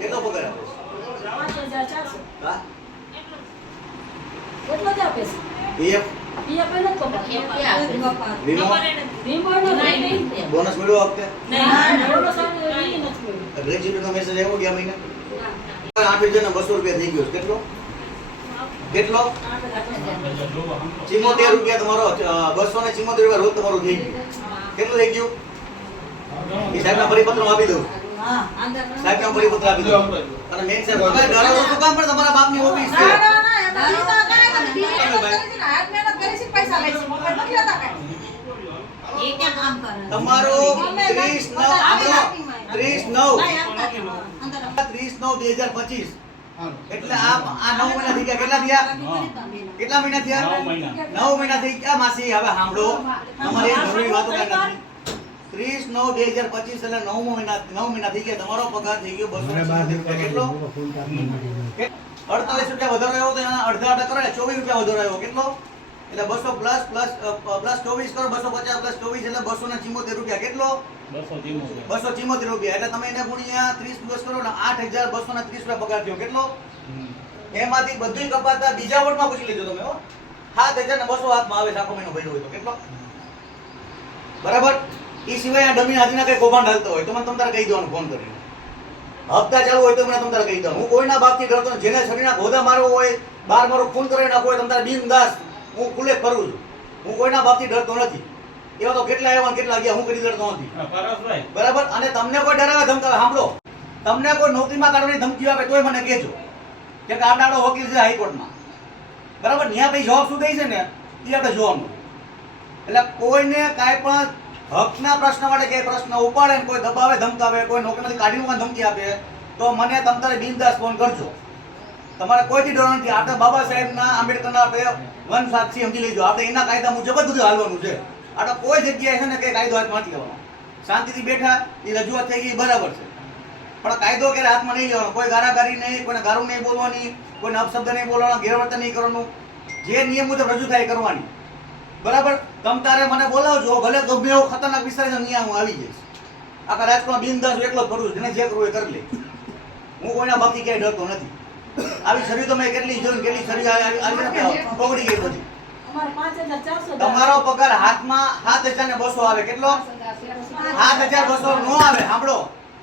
કેટલો પગાર આપે? 5,400. હા એટલો જ આપે છે. પીએફ પીએફ એ નથી કપાતો. વીમો વીમો એનો નહીં. બોનસ મળ્યો આ વખતે? બોનસ આવ્યો એ નથી મળ્યો. ગ્રેજ્યુએટનો મેસેજ આવ્યો ગયા મહિને? ના. 8,200 રૂપિયા થઈ ગયો. કેટલો? 74 રૂપિયા તમારો 274 રૂપિયા રોજ તમારું થઈ ગયું. કેટલું થઈ ગયું? એ સાહેબના પરિપત્ર આપી દઉં. સાહેબના પરિપત્ર આપી દઉં. અને મેન સાહેબ તમે ડરાવો તો કામ પણ તમારા બાપની ઓફિસ છે. તમારો 30/9/2025 એટલે આ 9 મહિના થઈ ગયા. કેટલા થયા? કેટલા મહિના થયા? 9 મહિના થઈ ગયા માસી. હવે સાંભળો, તમારે જરૂરી વાતો કાંઈ નથી. 30/9/2025 એટલે 9 મહિના થઈ ગયા. તમારો પગાર થઈ ગયો 270 રૂપિયા. કેટલો? 48 રૂપિયા વધારો આવ્યો તો એના અડધા અડધા કરો 24 રૂપિયા વધારો આવ્યો. કેટલો? એટલે 200 પ્લસ 24 કરો 250 પ્લસ 24 એટલે 274 રૂપિયા. કેટલો? 274 રૂપિયા. એટલે તમે એને ગુણ્યા 30 દિવસ કરો ને 8,230 રૂપિયા પગાર થયો. કેટલો? એમાંથી બધું કપાતા બીજા વોટમાં પૂછી લેજો તમે. 7,200 હાથમાં આવે છે આખો મહિનો ભર્યો હોય તો. કેટલો? બરાબર. એ સિવાય આ ડમી હાથીના કઈ કૌભાંડ હાલતો હોય તો મને તમ તારે કહી દેવાનું ફોન કરીને. હપ્તા ચાલુ હોય તો મને તમ તારે કહી દેવાનું. હું કોઈના બાપથી ડરતો નથી. જેને શરીરના ઘોદા મારવો હોય, બાર મારો ખૂન કરી નાખવો હોય તમ તારે બિનદાસ હું ખુલ્લે કરું છું. હું કોઈના બાપથી ડરતો નથી. એવા તો કેટલા આવ્યા ને કેટલા ગયા હું કદી ડરતો નથી. બરાબર. અને તમને કોઈ ડરાવે ધમકાવે, સાંભળો, તમને કોઈ નોકરીમાં કાઢવાની ધમકી આપે તોય મને કહેજો. કેમ કે આડાડો વકીલ છે હાઈકોર્ટમાં. બરાબર. ન્યા પછી જવાબ શું થઈ છે ને એ આપણે જોવાનું. એટલે કોઈને કાંઈ પણ હકના પ્રશ્ન માટે કે પ્રશ્ન ઉપાડે ને કોઈ દબાવે ધમકાવે, કોઈ નોકરીમાંથી કાઢી મૂકવાની ધમકી આપે તો મને તમ તારે બિનદાસ ફોન કરજો. તમારે કોઈથી ડરવાનું નથી. આપણે બાબા સાહેબના આંબેડકરના આપણે વન સાક્ષી સમજી લેજો. આપણે એના કાયદા મુજબ જ બધું હાલવાનું છે. આપણે કોઈ જગ્યાએ છે ને કે કાયદો હાથમાં નથી લેવાનો. શાંતિથી બેઠા એ રજૂઆત થઈ ગઈ બરાબર છે, પણ કાયદો ક્યારે હાથમાં નહીં લેવાનો. કોઈ ગારાગારી નહીં, કોઈને ગારું નહીં બોલવાની, કોઈને અપશબ્દ નહીં બોલવાનો, ગેરવર્તન નહીં કરવાનું. જે નિયમ મુજબ રજૂ થાય કરવાની. બરાબર. તમ તારે મને બોલાવજો, ભલે ગમે એવો ખતરનાક વિસ્તાર છે ત્યાં હું આવી જઈશ. આખા રાજકોટમાં બિનદાસ એકલો જ કરું છું. જેને જે કરવું એ કરી લે. હું કોઈના બાકી ક્યાંય ડરતો નથી. આવી શરીર તો મેં કેટલી જોઈ, કેટલી શરીર પકડી ગઈ બધી. અમારે 5,400. તમારો પગાર હાથમાં 7,200 આવે. કેટલો? 7,200 નો આવે. સાંભળો,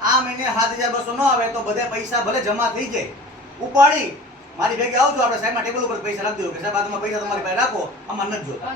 આ મહિને 7,200 નો આવે તો બધે પૈસા ભલે જમા થઈ જાય, ઉપાડી મારી ભેગી આવજો. આપણે સાહેબના ટેબલ ઉપર પૈસા રાખી દો કે સાહેબ આ તમારા પૈસા તમારી પાસે રાખો, આમાં નથી જોતા.